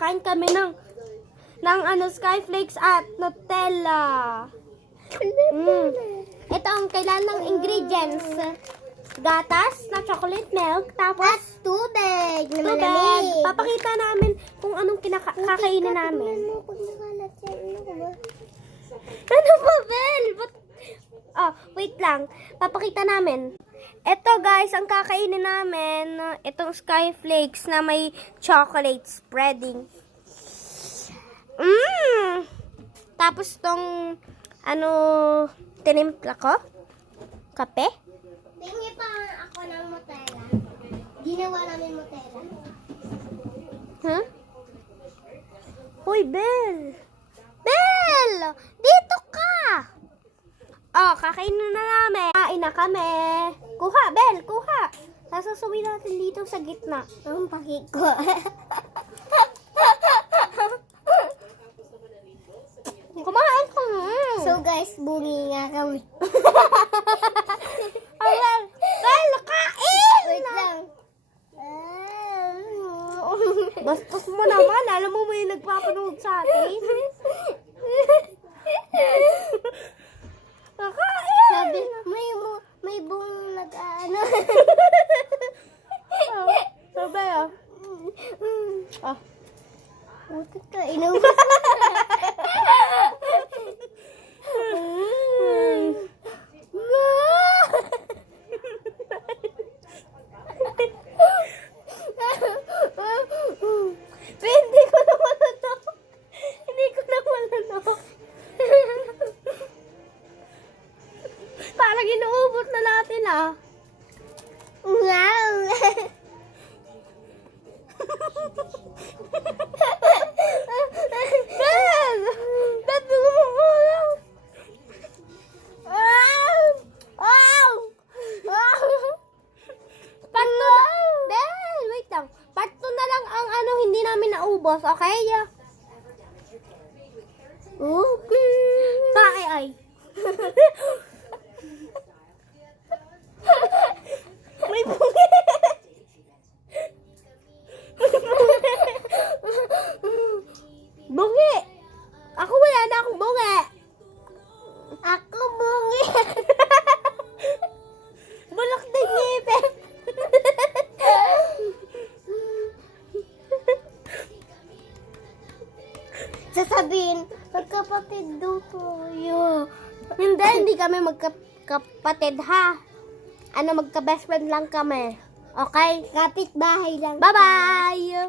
kakain kami ng Skyflakes at Nutella. Ito ang kailangan ng ingredients. Gatas na chocolate milk, tapos Tubig. tubig. Papakita namin kung anong kakainin namin. Ano ba, Bel? Oh, wait lang. Papakita namin. Ito guys, ang kakainin namin, itong Skyflakes na may chocolate spreading. Tapos tong, tinimpla ko? Kape? Tingin pa ako ng Nutella. Ginawa namin Nutella. Huh? Hoy, Bel! Bel! Dito ka! Oh, kakainin na namin. Kain na kami. Kuha, Bel, kuha. Sasasuwi natin dito sa gitna. Ang pakik ko. Kumain ka nga. So guys, bungi nga kami. Bel, Bel, kain! Wait lang. Bastos mo naman. Alam mo may nagpapanood sa atin. Kakain! Sabi, may buong nag-ano. Sabi ah. Ah. Buti ka, inom. Hindi ko naman ano. Hindi ko naman ano. Parang inuubot na natin ah. Wow! Ben! Dati mo makulang. Pato na. Ben, wait lang. Pato na lang ang hindi namin naubos, okay? Okay. Bakit ay? May bungi. Bungi. Ako wala na akong bungi. Ako bungi. Bulak na ngipin. Sasabihin, magkapatid daw tayo. Hindi kami magkapatid ha. Magka-best friend lang kami. Okay? Kapit bahay lang. Bye-bye!